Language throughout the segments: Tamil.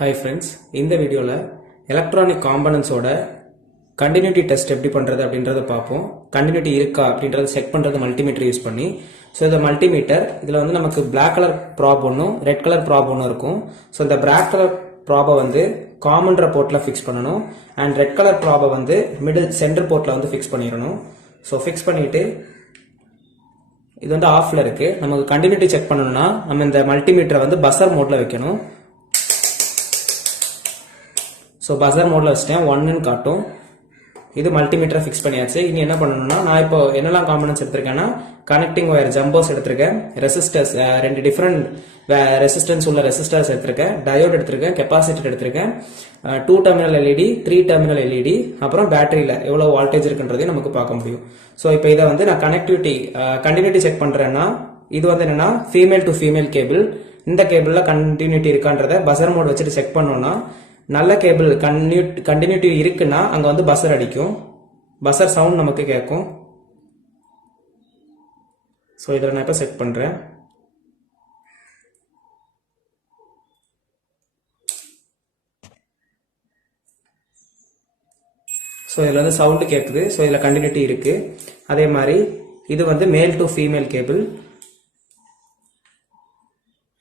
Hi friends, இந்த வீடியோல எலக்ட்ரானிக் காம்பனன்ட்ஸோட கண்டினியூட்டி டெஸ்ட் எப்படி பண்றது அப்படின்றத பார்ப்போம். கண்டினியூட்டி இருக்கா அப்படின்றத செக் பண்றது மல்டிமீட்டர் யூஸ் பண்ணி. ஸோ இந்த மல்டிமீட்டர் இதுல வந்து நமக்கு பிளாக் கலர் ப்ராப் ஒன்றும் ரெட் கலர் ப்ராப் ஒன்றும் இருக்கும். ஸோ இந்த பிளாக் கலர் ப்ராபை வந்து காமன் போர்ட்ல ஃபிக்ஸ் பண்ணணும் அண்ட் ரெட் கலர் ப்ராபை வந்து மிடில் சென்டர் போர்ட்ல வந்து ஃபிக்ஸ் பண்ணிடணும். ஸோ ஃபிக்ஸ் பண்ணிட்டு இது வந்து ஆஃப்ல இருக்கு. நமக்கு கண்டினியூட்டி செக் பண்ணணும்னா நம்ம இந்த மல்டிமீட்டரை வந்து பஸர் மோட்ல வைக்கணும். ஸோ பஸர் மோட்ல வச்சுட்டேன் 1ன்னு காட்டும். இது மல்டிமீட்டரை ஃபிக்ஸ் பண்ணியாச்சு. இனி என்ன பண்ணணும்னா நான் இப்போ என்னெல்லாம் காம்பனன்ட்ஸ் எடுத்திருக்கேன்னா கனெக்டிங் ஒயர் ஜம்போஸ் எடுத்திருக்கேன், ரெசிஸ்டர்ஸ் 2 டிஃப்ரெண்ட் ரெசிஸ்டன்ஸ் உள்ள ரெசிஸ்டர்ஸ் எடுத்திருக்கேன், டயோட் எடுத்திருக்கேன், கெப்பாசிட்டர் எடுத்திருக்கேன், 2 டெர்மினல் எல்இடி, 3 டெர்மினல் எல்இடி, அப்புறம் பேட்டரியில எவ்வளவு வால்டேஜ் இருக்குன்றதையும் நமக்கு பார்க்க முடியும். ஸோ இப்போ இதை வந்து நான் கண்டினியூட்டி செக் பண்றேன்னா இது வந்து என்னன்னா ஃபீமேல் டு ஃபீமேல் கேபிள். இந்த கேபிள்ல கண்டினியூட்டி இருக்கான்றத பஸர் மோட் வச்சுட்டு செக் பண்ணோம்னா நல்ல கேபிள் கண்டினியூட்டி இருக்குன்னா அங்க வந்து பஸர் அடிக்கும், பஸர் சவுண்ட் நமக்கு கேட்கும். ஸோ இதில் நான் இப்போ செக் பண்றேன். ஸோ இதில் வந்து சவுண்டு கேட்குது. ஸோ இதில் கண்டினியூட்டி இருக்கு. அதே மாதிரி இது வந்து மேல் டு ஃபீமேல் கேபிள்.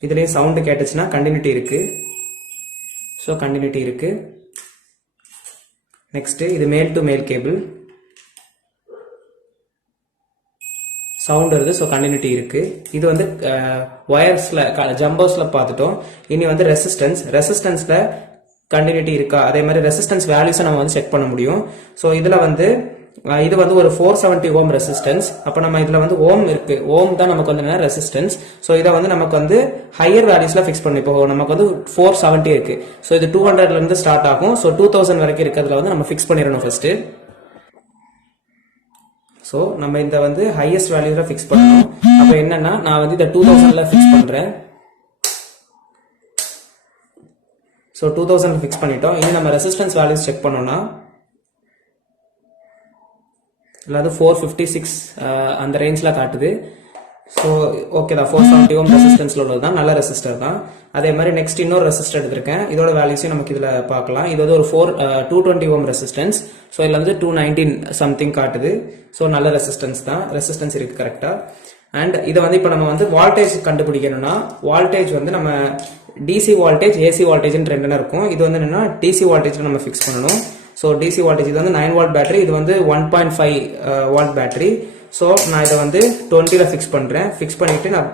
இதுலேயும் சவுண்டு கேட்டுச்சுன்னா கண்டினியூட்டி இருக்கு. ஸோ கண்டினியூட்டி இருக்கு. நெக்ஸ்ட் இது மேல் டு மேல் கேபிள், சவுண்ட் வருது. ஸோ கண்டினியூட்டி இருக்கு. இது வந்து ஒயர்ஸ்ல ஜம்போஸ்ல பார்த்துட்டோம். இனி வந்து ரெசிஸ்டன்ஸ்ல கண்டினியூட்டி இருக்கா, அதே மாதிரி ரெசிஸ்டன்ஸ் வேல்யூஸை நம்ம வந்து செக் பண்ண முடியும். ஸோ இதுல வந்து இது வந்து ஒரு 470 ஓம் ரெசிஸ்டன்ஸ். அப்போ நம்ம இதுல வந்து ஓம் இருக்கு, ஓம் தான் நமக்கு வந்து ரெசிஸ்டன்ஸ். ஸோ இதை வந்து நமக்கு வந்து ஹையர் வேல்யூஸ்ல ஃபிக்ஸ் பண்ணி இப்போ நமக்கு வந்து 470 இருக்கு. ஸோ இது 200ல இருந்து ஸ்டார்ட் ஆகும். ஸோ 2000 வரைக்கும் இருக்கிறதுல வந்து நம்ம ஃபிக்ஸ் பண்ணிடணும் ஃபர்ஸ்ட். ஸோ நம்ம இந்த வந்து ஹையஸ்ட் வேல்யூல ஃபிக்ஸ் பண்ணணும். அப்போ என்னன்னா நான் வந்து இந்த 2000ல ஃபிக்ஸ் பண்றேன். ஸோ 2000 ஃபிக்ஸ் பண்ணிட்டோம். இனி நம்ம ரெசிஸ்டன்ஸ் வேல்யூஸ் செக் பண்ணோம்னா அதாவது 456 அந்த ரேஞ்ச்ல காட்டுது. ஸோ ஓகே தான், 470 ஓம் ரெசிஸ்டன்ஸ்ல உள்ளது தான், நல்ல ரெசிஸ்டர் தான். அதே மாதிரி நெக்ஸ்ட் இன்னொரு ரெசிஸ்டர் எடுத்திருக்கேன். இதோட வேல்யூஸையும் நமக்கு இதுல பார்க்கலாம். இது வந்து ஒரு 220 ஓம் ரெசிஸ்டன்ஸ். ஸோ இதுல வந்து 219 சம்திங் காட்டுது. ஸோ நல்ல ரெசிஸ்டன்ஸ் தான், ரெசிஸ்டன்ஸ் இருக்கு கரெக்டா. அண்ட் இதை வந்து இப்போ நம்ம வந்து வால்டேஜ் கண்டுபிடிக்கணும்னா வால்டேஜ் வந்து நம்ம டிசி வால்டேஜ் ஏசி வால்டேஜ்னு ரெண்டுனா இருக்கும். இது வந்து என்னன்னா டிசி வால்டேஜ் நம்ம ஃபிக்ஸ் பண்ணணும். ஸோ டிசி வால்டேஜ் இது வந்து 9 வாட் பேட்டரி, இது வந்து 1.5 வாட் பேட்டரி. ஸோ நான் இதை வந்து 20ல ஃபிக்ஸ் பண்றேன். ஃபிக்ஸ் பண்ணிட்டு நான்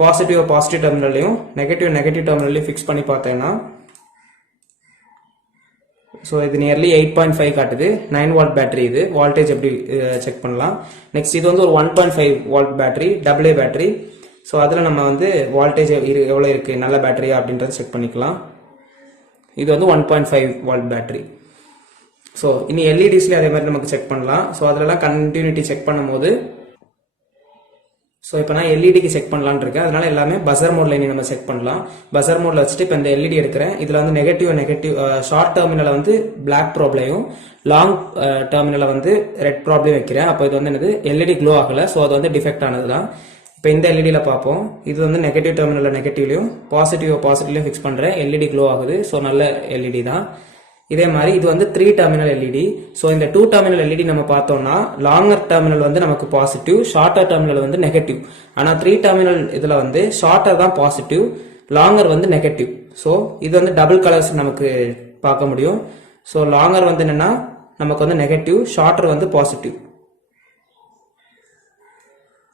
பாசிட்டிவ் டெர்மினல்லையும் நெகட்டிவ் டெர்மினல்லையும் ஃபிக்ஸ் பண்ணி பார்த்தேன்னா ஸோ இது நியர்லி 8.5 காட்டுது. 9 வாட் பேட்டரி. இது வால்டேஜ் எப்படி செக் பண்ணலாம். நெக்ஸ்ட் இது வந்து ஒரு 1.5 what battery, AA battery. So அதில் நம்ம வந்து வால்டேஜ் எவ்வளோ இருக்கு, நல்ல பேட்டரியா அப்படின்றத செக் பண்ணிக்கலாம். இது வந்து 1.5 வாட் பேட்டரி. ஸோ இனி எல்இடிஸ்ல அதே மாதிரி நமக்கு செக் பண்ணலாம். ஸோ அதிலலாம் கண்டினியூட்டி செக் பண்ணும்போது ஸோ இப்போ நான் எல்இடிக்கு செக் பண்ணலான்னு இருக்கேன். அதனால எல்லாமே பஸர் மோட்ல இனி நம்ம செக் பண்ணலாம். பஸர் மோட்ல வச்சுட்டு இப்போ இந்த எல்இடி எடுக்கிறேன். இதுல வந்து நெகட்டிவ் ஷார்ட் டெர்மினலை வந்து பிளாக் ப்ராப்ளையும் லாங் டெர்மினலை வந்து ரெட் ப்ராப்ளையும் வைக்கிறேன். அப்போ இது வந்து என்னது எல்இடி க்ளோ ஆகல. ஸோ அது வந்து டிஃபெக்ட் ஆனது தான். இப்போ இந்த எல்இடியில பார்ப்போம். இது வந்து நெகட்டிவ் டெர்மினல்ல நெகட்டிவ்லையும் பாசிட்டிவ்லையும் ஃபிக்ஸ் பண்றேன். எல்இடி க்ளோ ஆகுது. ஸோ நல்ல எல்இடி தான். இதே மாதிரி இது வந்து 3 டெர்மினல் எல்இடி. ஸோ இந்த 2 டெர்மினல் எல்இடி நம்ம பார்த்தோம்னா லாங்கர் டெர்மினல் வந்து நமக்கு பாசிட்டிவ், ஷார்ட்டர் டெர்மினல் வந்து நெகட்டிவ். ஆனா 3 டெர்மினல் இதுல வந்து ஷார்ட்டர் தான் பாசிட்டிவ், லாங்கர் வந்து நெகட்டிவ். ஸோ இது வந்து டபுள் கலர்ஸ் நமக்கு பார்க்க முடியும். ஸோ லாங்கர் வந்து என்னன்னா நமக்கு வந்து நெகட்டிவ், ஷார்ட்டர் வந்து பாசிட்டிவ்.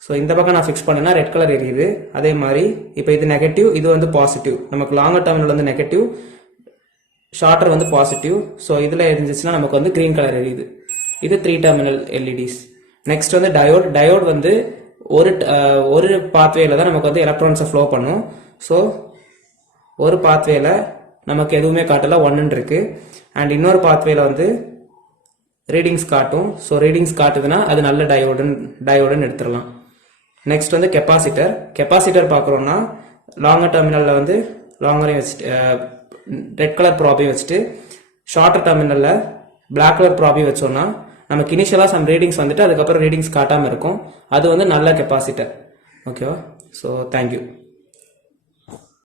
ஸோ இந்த பக்கம் நான் ஃபிக்ஸ் பண்ணேன்னா ரெட் கலர் எரியுது. அதே மாதிரி இப்போ இது நெகட்டிவ், இது வந்து பாசிட்டிவ். நமக்கு லாங்கர் டெர்மினல் வந்து நெகட்டிவ், ஷார்ட்டர் வந்து பாசிட்டிவ். ஸோ இதுல இருந்துச்சுன்னா நமக்கு வந்து கிரீன் கலர் எரியுது. இது 3 டெர்மினல் எல்இடிஸ். நெக்ஸ்ட் வந்து டயோட் வந்து ஒரு பாத்வேல தான் நமக்கு வந்து எலக்ட்ரான்ஸை ஃப்ளோ பண்ணும். ஸோ ஒரு பாத்வேல நமக்கு எதுவுமே காட்டல, 1 இருக்கு. அண்ட் இன்னொரு பாத்வேல வந்து ரீடிங்ஸ் காட்டும். ஸோ ரீடிங்ஸ் காட்டுதுன்னா அது நல்ல டயோடுன்னு எடுத்துடலாம். நெக்ஸ்ட் வந்து கெப்பாசிட்டர் பார்க்குறோம்னா லாங்கர் டெர்மினல்ல வந்து லாங்கரையும் வச்சுட்டு ரெட் கலர் ப்ராபையும் வச்சுட்டு ஷார்ட்டர் டெர்மினல்ல பிளாக் கலர் ப்ராபையும் வச்சோம்னா நமக்கு இனிஷியலா சம் ரீடிங்ஸ் வந்துட்டு அதுக்கப்புறம் ரீடிங்ஸ் காட்டாம இருக்கும். அது வந்து நல்ல கெப்பாசிட்டர். ஓகேவா? So thank you.